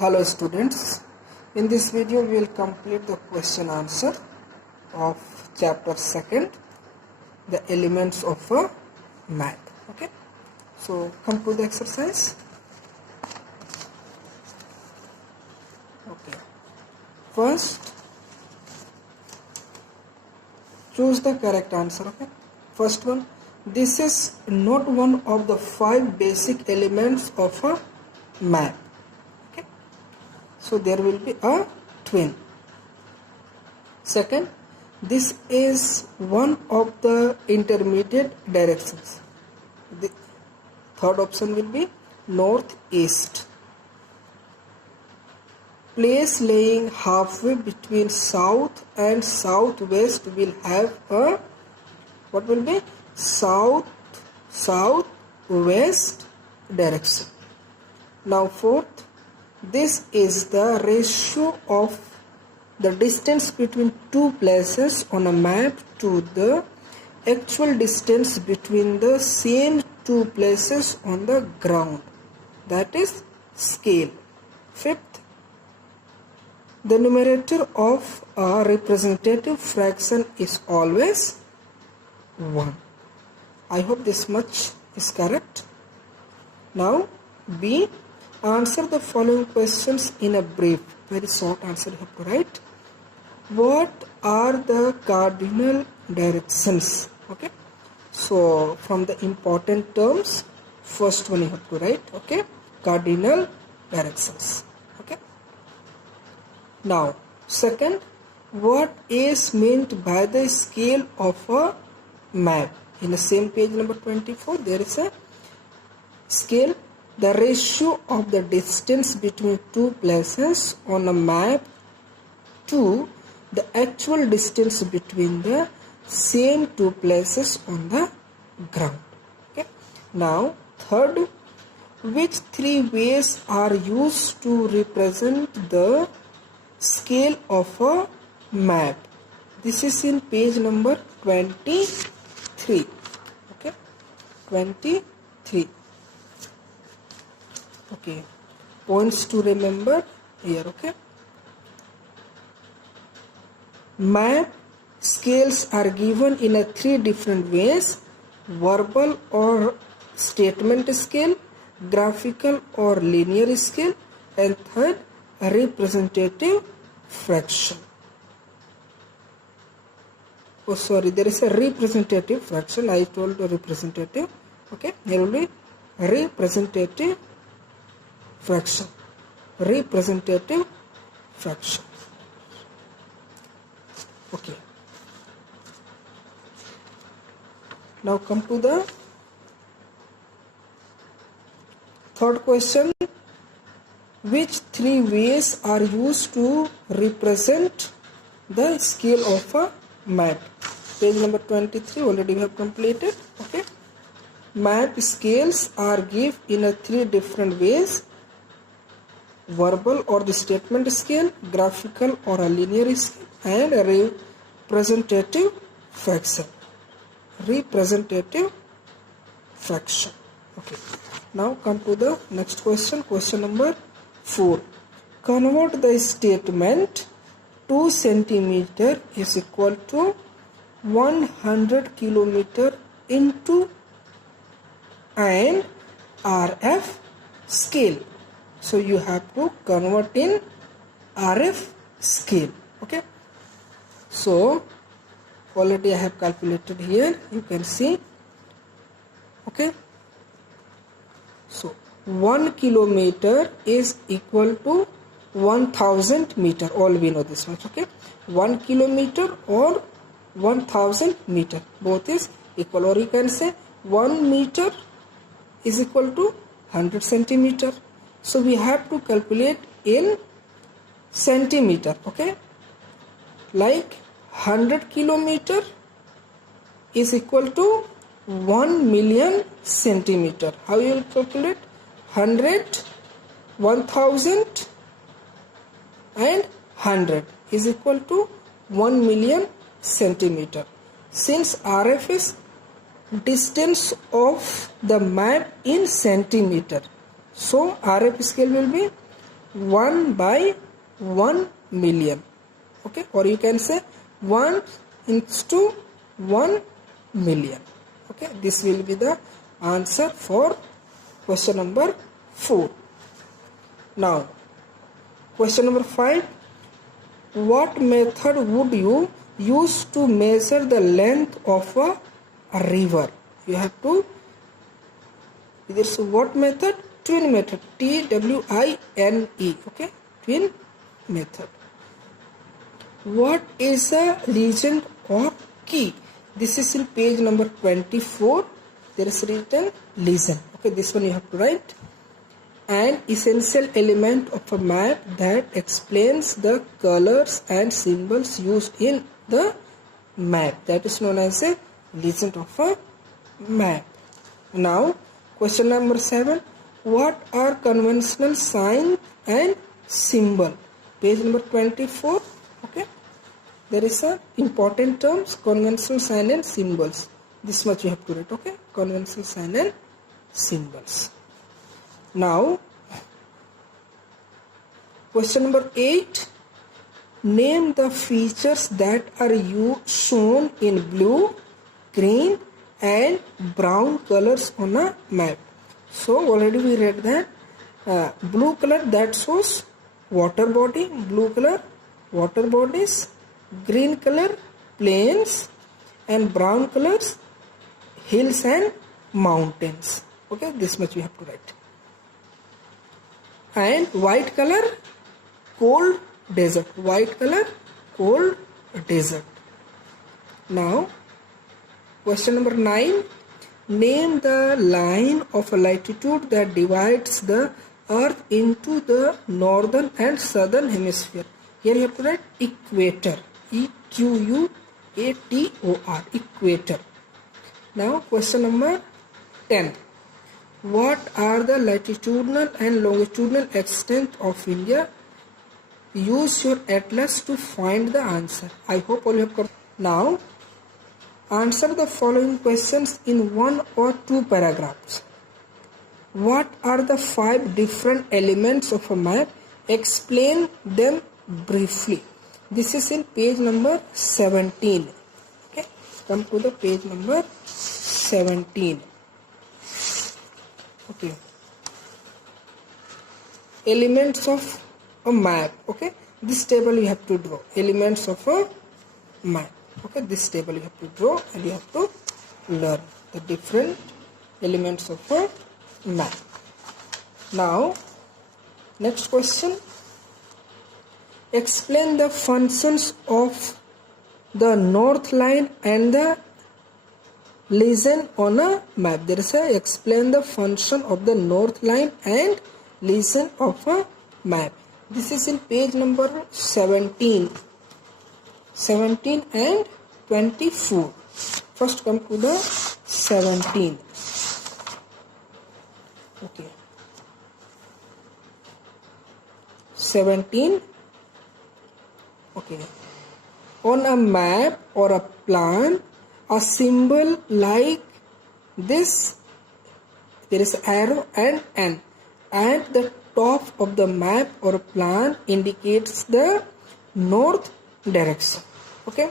Hello students, in this video we will complete the question answer of chapter 2nd, the elements of a math. Okay, so come to the exercise. Okay, first choose the correct answer. Okay, first one, this is not one of the 5 basic elements of a map. So there will be a twin. Second, this is one of the intermediate directions. The third option will be northeast. Place lying halfway between south and southwest will have a, what will be, south-southwest direction. Now fourth, this is the ratio of the distance between two places on a map to the actual distance between the same two places on the ground, that is scale. Fifth, the numerator of a representative fraction is always 1. I hope this much is correct. Now B, answer the following questions in a brief. Very short answer you have to write. What are the cardinal directions? Okay, so from the important terms, first one you have to write. Okay, cardinal directions. Okay, now second, what is meant by the scale of a map? In the same page number 24, there is a scale, the ratio of the distance between two places on a map to the actual distance between the same two places on the ground. Okay. Now third, which 3 ways are used to represent the scale of a map? This is in page number 23. Okay, 23. Okay, points to remember here. Okay, map scales are given in a 3 different ways: verbal or statement scale, graphical or linear scale, and third, a representative fraction. Oh sorry, there is a representative fraction. I told the representative. Okay, there will be representative fraction. Representative fraction. Okay, now come to the third question. Which 3 ways are used to represent the scale of a map? Page number 23 already we have completed. Okay, map scales are given in a 3 different ways: verbal or the statement scale, graphical or a linear scale, and a representative fraction. Representative fraction. Okay, now come to the next question. Question number 4. Convert the statement 2 centimeter is equal to 100 kilometer into an RF scale. So you have to convert in RF scale. Okay, so already I have calculated here, you can see. Okay, so 1 kilometer is equal to 1000 meter. All we know this much. Okay, 1 kilometer or 1000 meter, both is equal. Or you can say 1 meter is equal to 100 centimeter. So we have to calculate in centimeter. Okay, like 100 kilometer is equal to 1 million centimeter. How you will calculate? 100, 1000 and 100 is equal to 1 million centimeter. Since RF is distance of the map in centimeter, so RF scale will be 1 by 1 million. Okay, or you can say 1 into 1 million. Okay, this will be the answer for question number 4. Now, question number 5. What method would you use to measure the length of a river? You have to either say what method? Twin method. TWINE. Okay, twin method. What is a legend or key? This is in page number 24. There is written legend. Okay, this one you have to write. An essential element of a map that explains the colors and symbols used in the map. That is known as a legend of a map. Now, question number 7. What are conventional sign and symbol? Page number 24. Okay. There is a important terms, conventional sign and symbols. This much you have to write. Okay. Conventional sign and symbols. Now, question number 8. Name the features that are shown in blue, green and brown colors on a map. So already we read that blue color that shows water body, blue color water bodies, green color plains and brown colors hills and mountains. Okay, this much we have to write. And white color cold desert, white color cold desert. Now question number 9. Name the line of latitude that divides the earth into the northern and southern hemisphere. Here you have to write equator, EQUATOR, equator. Now question number 10. What are the latitudinal and longitudinal extent of India? Use your atlas to find the answer. I hope all you have got. Now answer the following questions in 1 or 2 paragraphs. What are the 5 different elements of a map? Explain them briefly. This is in page number 17. Okay, come to the page number 17. Okay, elements of a map. Okay, this table you have to draw. Elements of a map. Okay, this table you have to draw and you have to learn the different elements of a map. Now, next question. Explain the functions of the north line and the legend on a map. There is a explain the function of the north line and legend of a map. This is in page number 17 and 24. First come to the 17. Okay, 17. Okay, on a map or a plan, a symbol like this, there is arrow and N, and the top of the map or plan indicates the north direction. Okay,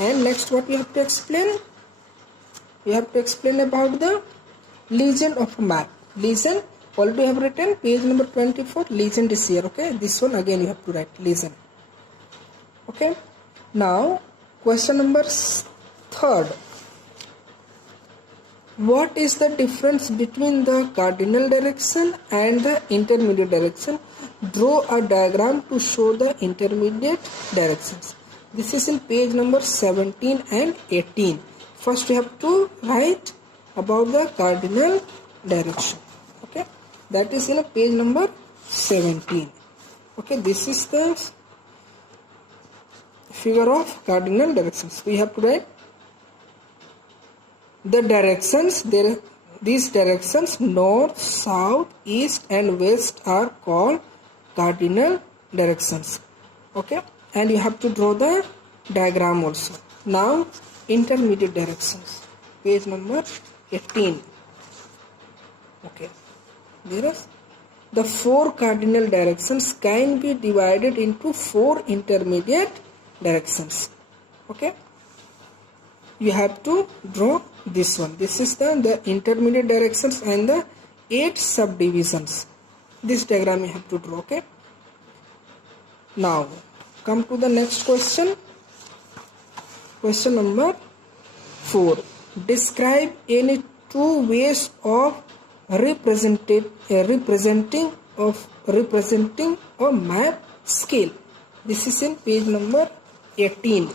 and next what we have to explain? We have to explain about the legend of a map. Legend already have written page number 24. Legend is here. Okay, this one again you have to write legend. Okay, now question number 3rd. What is the difference between the cardinal direction and the intermediate direction? Draw a diagram to show the intermediate directions. This is in page number 17 and 18. First we have to write about the cardinal direction. Okay, that is in page number 17. Okay, this is the figure of cardinal directions. We have to write the directions. These directions north, south, east and west are called cardinal directions. Okay, and you have to draw the diagram also. Now intermediate directions, page number 18. Okay, there is the 4 cardinal directions can be divided into 4 intermediate directions. Okay, you have to draw this one. This is the intermediate directions and the 8 subdivisions. This diagram you have to draw. Okay, now come to the next question. Question number 4. Describe any 2 ways of representing a map scale. This is in page number 18.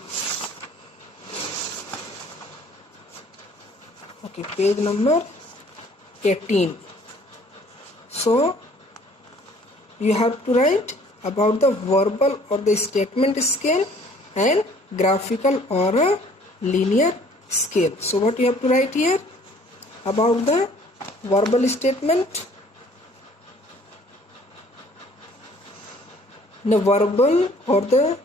Okay, page number 18. So you have to write about the verbal or the statement scale and graphical or a linear scale. So what you have to write here about the verbal statement? The verbal or the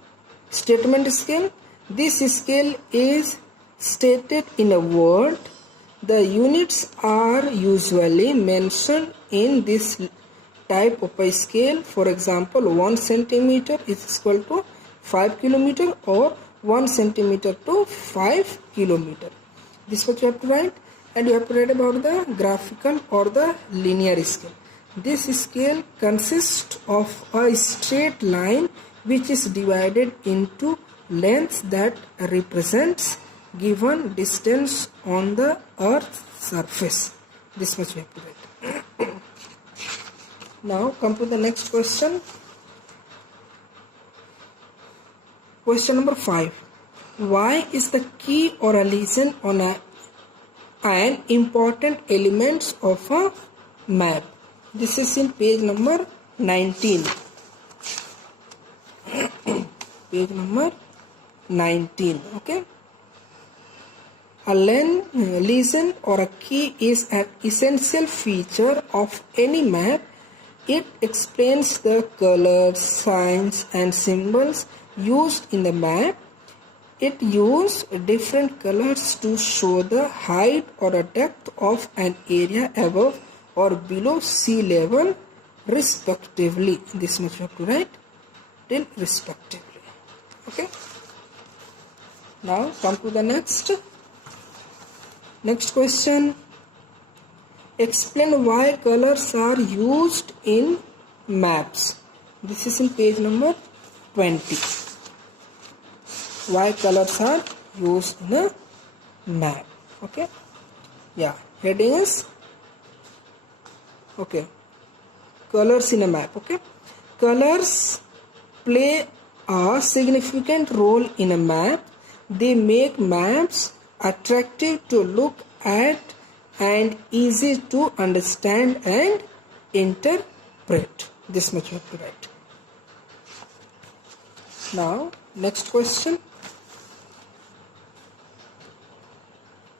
statement scale, this scale is stated in a word. The units are usually mentioned in this type of a scale. For example, 1 centimeter is equal to 5 kilometer or 1 centimeter to 5 kilometer. This is what you have to write. And you have to write about the graphical or the linear scale. This scale consists of a straight line which is divided into lengths that represents given distance on the earth's surface. This much you have to write. Now come to the next question. Question number 5. Why is the key or a lesion on an important elements of a map? This is in page number 19. Page number 19. Okay. A legend or a key is an essential feature of any map. It explains the colors, signs and symbols used in the map. It uses different colors to show the height or a depth of an area above or below sea level respectively. This much you have to write, then respectively. Okay. Now come to the next question. Explain why colors are used in maps. This is in page number 20. Why colors are used in a map. Okay. Yeah. Heading is okay. Colors in a map. Okay. Colors play a significant role in a map. They make maps attractive to look at and easy to understand and interpret. This much you have to write. Now next question.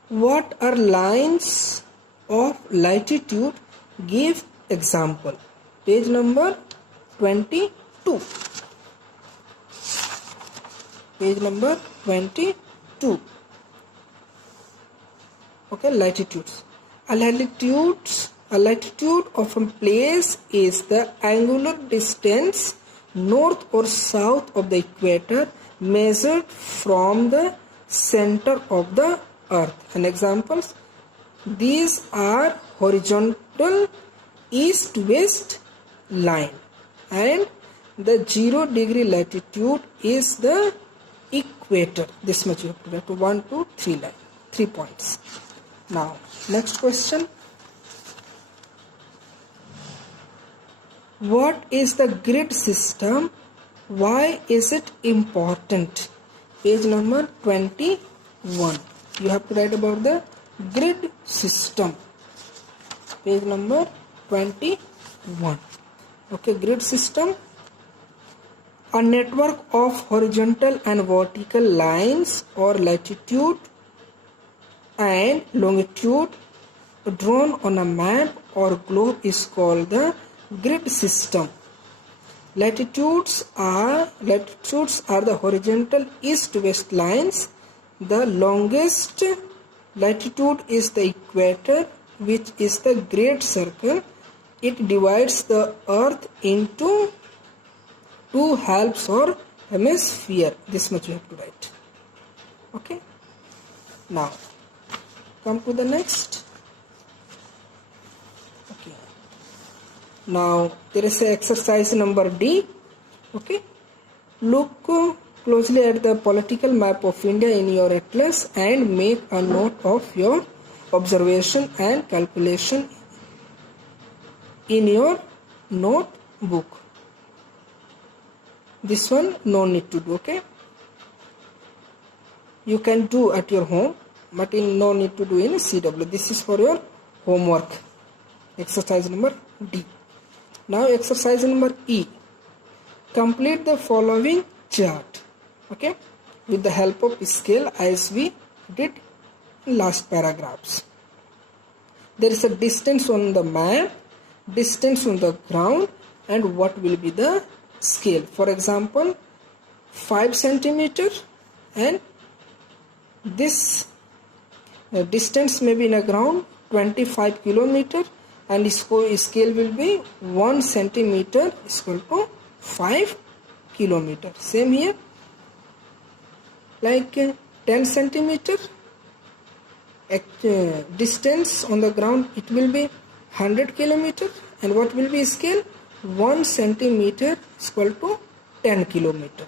What are lines of latitude? Give example. Page number 22. Page number 22. Okay, latitudes. A latitude of a place is the angular distance north or south of the equator measured from the center of the earth. And examples, these are horizontal east-west line, and the 0-degree latitude is the equator. This much you have to write, 1 to 3 line, 3 points. Now next question. What is the grid system? Why is it important? Page number 21. You have to write about the grid system. Page number 21. Okay, grid system. A network of horizontal and vertical lines or latitude and longitude drawn on a map or globe is called the grid system. Latitudes are the horizontal east-west lines. The longest latitude is the equator, which is the great circle, it divides the earth into two halves or hemisphere. This much you have to write. Okay. Now come to the next. Okay. Now there is a exercise number D. Okay. Look closely at the political map of India in your atlas and make a note of your observation and calculation in your notebook. This one no need to do. Okay. You can do at your home, but no need to do in CW. This is for your homework. Exercise number D. Now exercise number E. Complete the following chart. Okay, with the help of scale as we did in last paragraphs. There is a distance on the map, distance on the ground, and what will be the scale. For example, 5 centimeter, and this distance may be in a ground 25 kilometer, and scale will be 1 centimeter is equal to 5 kilometer. Same here, like 10 centimeter distance on the ground, it will be 100 kilometer, and what will be scale? 1 centimeter is equal to 10 kilometer.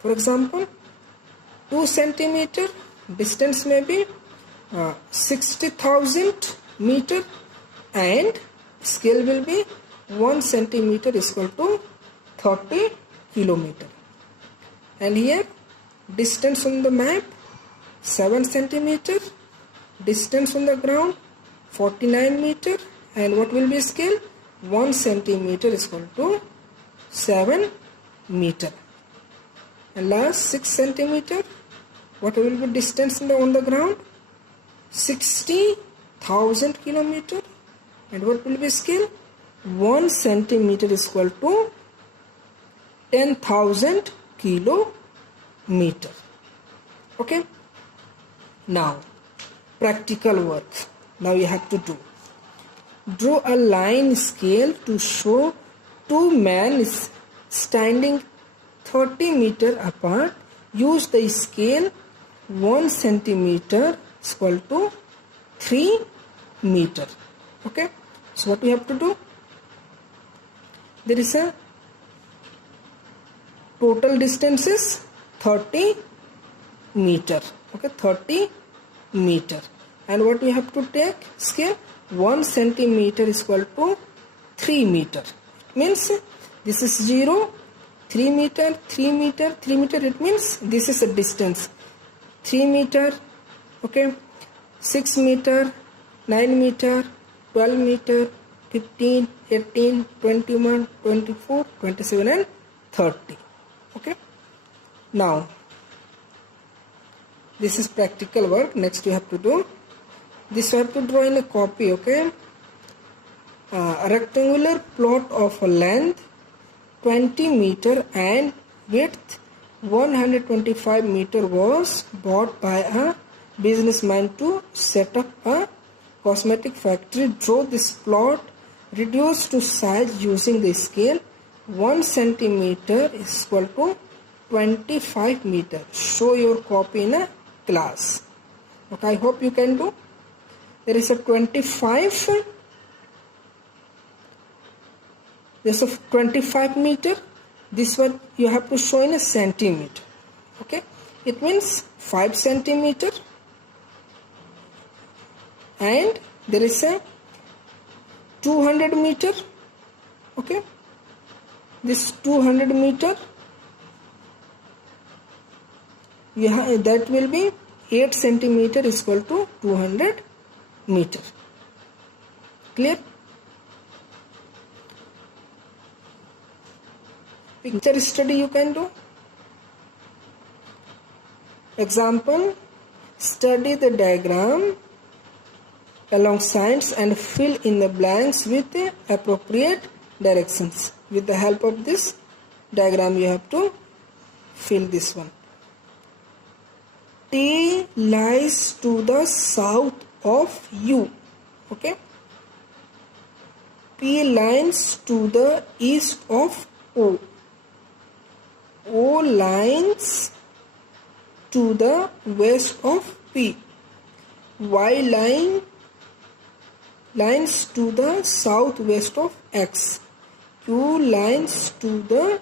For example, 2 centimeter distance may be 60,000 meter, and scale will be 1 centimeter is equal to 30 kilometer. And here distance on the map 7 centimeter, distance on the ground 49 meter, and what will be scale? 1 centimeter is equal to 7 meter. And last 6 centimeter, what will be distance on the ground? 60,000 kilometer, and what will be scale? 1 centimeter is equal to 10,000 kilometer. Okay. Now practical work. Now you have to do. Draw a line scale to show two men standing 30 meter apart. Use the scale 1 centimeter is equal to 3 meter. Okay. So what we have to do? There is a total distance is 30 meter. Okay, 30 meter. And what we have to take? Scale 1 centimeter is equal to 3 meter. It means this is 0, 3 meter, 3 meter, 3 meter. It means this is a distance. 3 meter, okay, 6 meter, 9 meter, 12 meter, 15, 18, 21, 24, 27 and 30. Okay. Now this is practical work. Next you have to do this. You have to draw in a copy. Okay. A rectangular plot of a length 20 meter and width 125 meter was bought by a businessman to set up a cosmetic factory. Draw this plot reduced to size using the scale 1 centimeter is equal to 25 meter. Show your copy in a class. Okay, I hope you can do. There is a 25. There's a 25 meter. This one you have to show in a centimeter. Okay, it means 5 centimeter. And there is a 200 meter. Okay, this 200 meter, that will be 8 centimeter is equal to 200 meter. Clear? Picture study you can do. Example, study the diagram along sides and fill in the blanks with the appropriate directions. With the help of this diagram you have to fill this one. T lies to the south of U. Okay. P lines to the east of O. O lines to the west of P. Y lines to the southwest of X. Q lines to the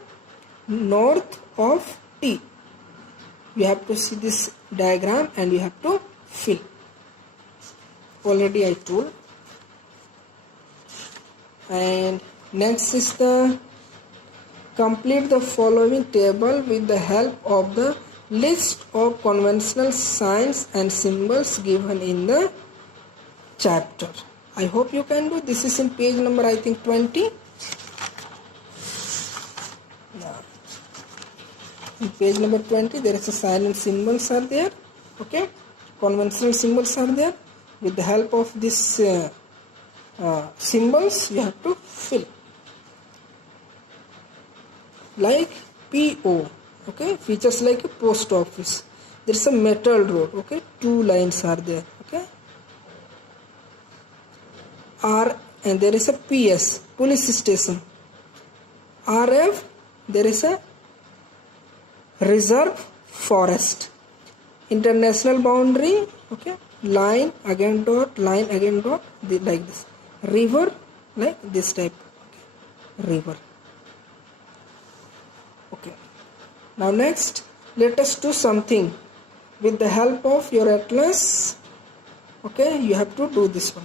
north of T. You have to see this diagram and you have to fill. Already I told. And next is the complete the following table with the help of the list of conventional signs and symbols given in the chapter. I hope you can do. This is in page number I think 20. In page number 20 there is a sign and symbols are there. Okay, conventional symbols are there. With the help of this symbols you have to fill. Like PO, okay, features like a post office. There is a metal road, okay, 2 lines are there, okay. R, and there is a PS, police station. RF, there is a reserve forest. International boundary, okay, line again dot, like this. River, like this type, okay. River. Okay. Now next, let us do something with the help of your atlas. Okay, you have to do this one.